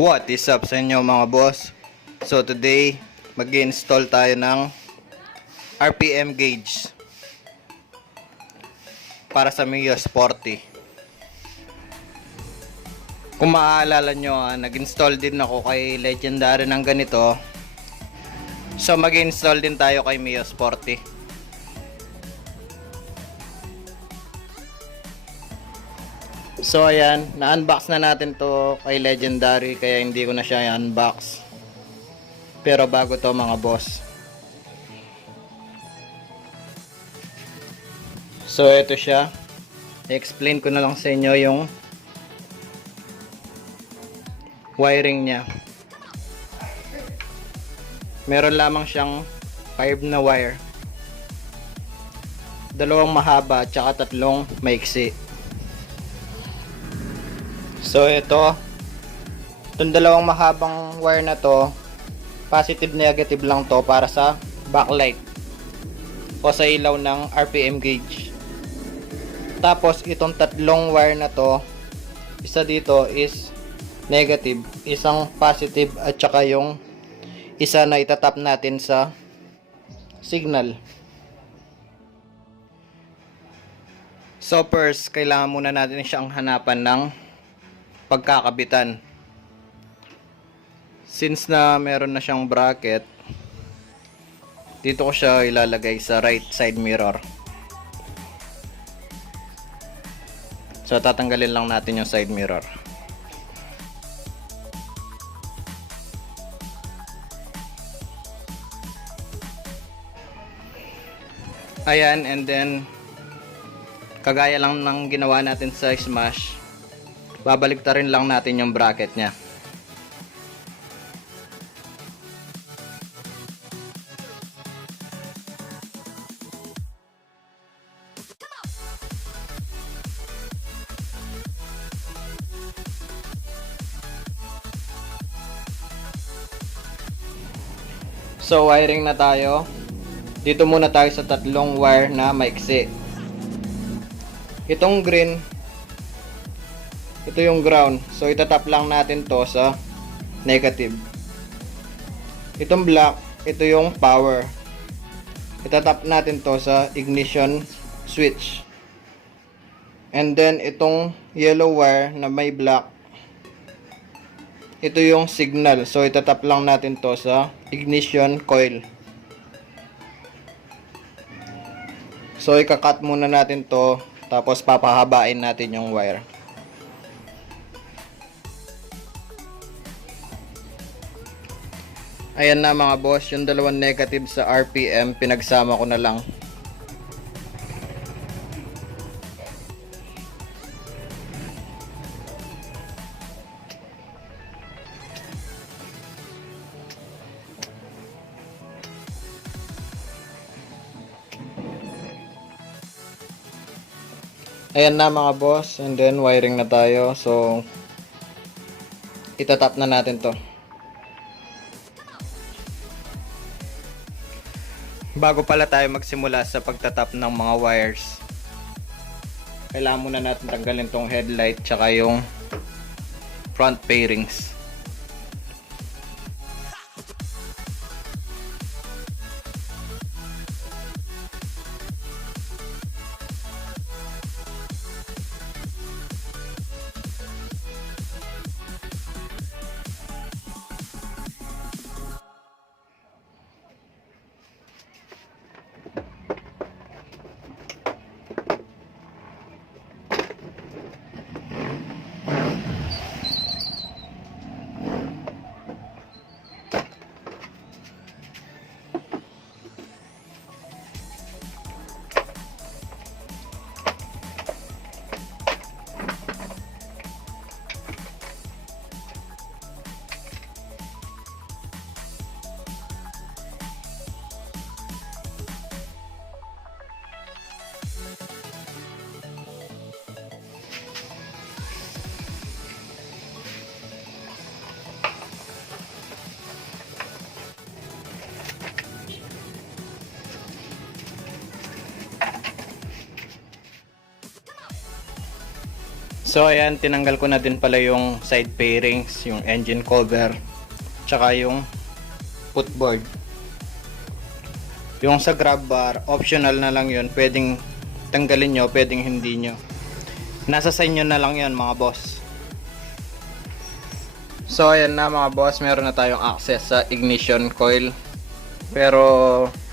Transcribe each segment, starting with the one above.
What is up sa inyo mga boss? So today, mag-install tayo ng RPM gauge para sa Mio Sporty. Kung maaalala nyo, nag-install din ako kay Legendary ng ganito. So mag-install din tayo kay Mio Sporty. So ayan, na-unbox na natin to kay Legendary, kaya hindi ko na siya i-unbox. Pero bago to mga boss. So ito siya. I-explain ko na lang sa inyo yung wiring niya. Meron lamang siyang 5 na wire. 2 mahaba at saka 3 maiksi. So itong 2 mahabang wire na to, positive negative lang to para sa backlight o sa ilaw ng RPM gauge. Tapos itong 3 wire na to, isa dito is negative, isang positive at saka yung isa na itatap natin sa signal. So first, kailangan muna natin siyang hanapan ng pagkakabitan. Since na meron na siyang bracket, dito ko siya ilalagay sa right side mirror. So tatanggalin lang natin yung side mirror. Ayan, and then kagaya lang ng ginawa natin sa smash, babaliktarin lang natin yung bracket nya. So wiring na tayo. Dito muna tayo sa 3 wire na maiksi. Itong green, ito yung ground. So itatap lang natin to sa negative. Itong black, ito yung power. Itatap natin to sa ignition switch. And then itong yellow wire na may black, ito yung signal. So itatap lang natin to sa ignition coil. So ikakat muna natin to, tapos papahabain natin yung wire. Ayan na mga boss, yung 2 negative sa RPM, pinagsama ko na lang. Ayan na mga boss, and then wiring na tayo. So itatap na natin to. Bago pala tayo magsimula sa pagtatap ng mga wires, kailangan muna natin tanggalin tong headlight tsaka yung front fairings. So ayan, tinanggal ko na din pala yung side fairings, yung engine cover, tsaka yung footboard. Yung sa grab bar, optional na lang yun. Pwedeng tanggalin nyo, pwedeng hindi nyo. Nasa sa inyo na lang yun mga boss. So ayan na mga boss, meron na tayong access sa ignition coil. Pero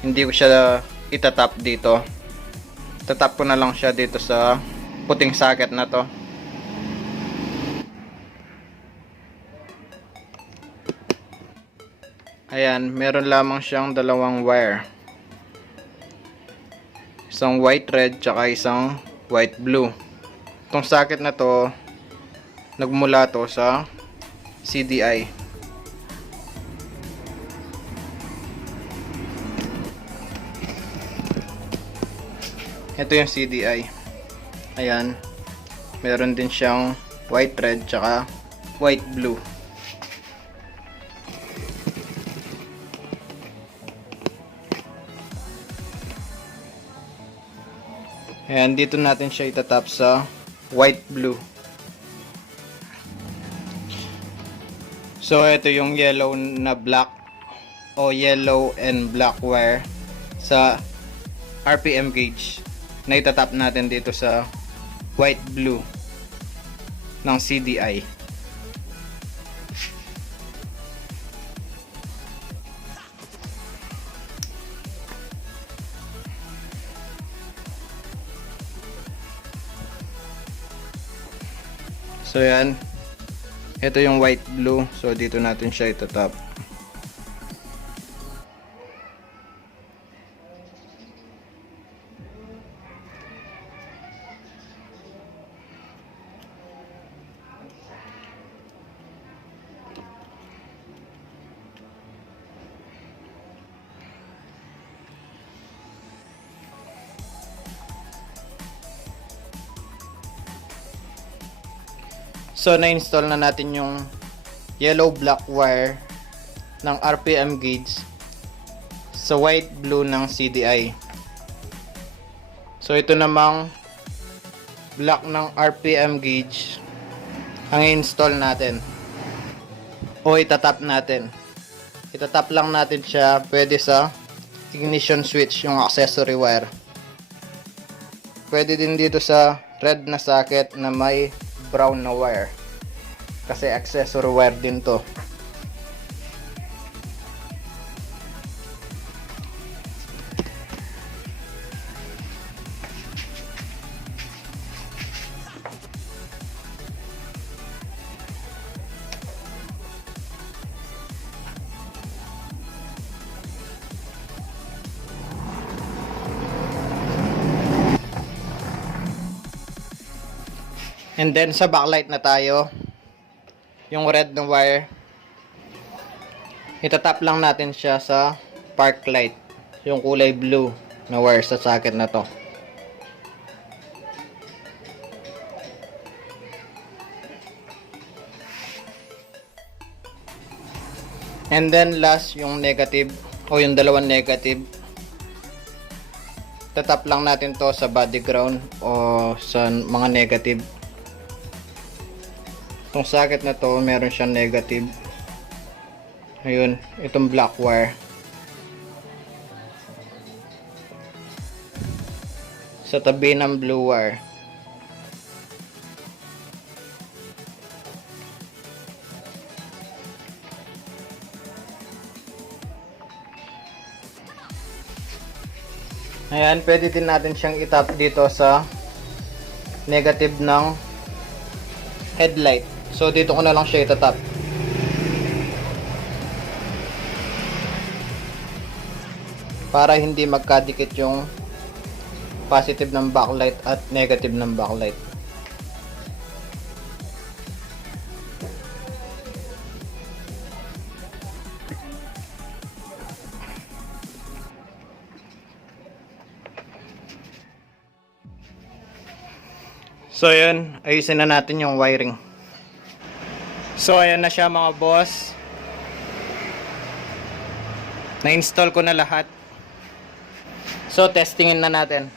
hindi ko siya itatap dito. Tatap ko na lang siya dito sa puting socket na to. Ayan, meron lamang siyang dalawang wire. Isang white red tsaka isang white blue. Itong socket na to, nagmula to sa CDI. Ito yung CDI. Ayan, meron din siyang white red tsaka white blue. Ayan, dito natin siya itatap sa white blue. So ito yung yellow na black o yellow and black wire sa RPM gauge na itatap natin dito sa white blue ng CDI. So yan, ito yung white blue, so dito natin siya itatap. So na-install na natin yung yellow black wire ng RPM gauge sa white blue ng CDI. So ito namang black ng RPM gauge ang i-install natin o itatap natin. Itatap lang natin siya, pwede sa ignition switch, yung accessory wire. Pwede din dito sa red na socket na may brown na wire kasi accessory wire din to. And then sa backlight na tayo, yung red na wire, itatap lang natin siya sa park light, yung kulay blue na wire sa socket na to. And then last, yung negative o yung dalawang negative, tatap lang natin to sa body ground o sa mga negative. Itong socket na to, meron siyang negative. Ayun, itong black wire sa tabi ng blue wire. Ayan, pwede din natin siyang itap dito sa negative ng headlight. So dito ko na lang siya itatap. Para hindi magkadikit yung positive ng backlight at negative ng backlight. So ayan, ayusin na natin yung wiring. So ayan na siya mga boss. Na-install ko na lahat. So testingin na natin.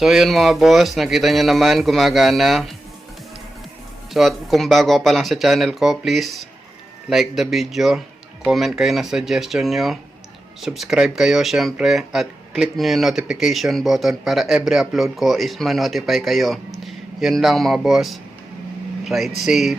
So yun mga boss, nakita nyo naman gumagana. So at kung bago ka pa lang sa channel ko, please like the video, comment kayo ng suggestion nyo, subscribe kayo syempre, at click nyo yung notification button para every upload ko is ma-notify kayo. Yun lang mga boss, ride safe.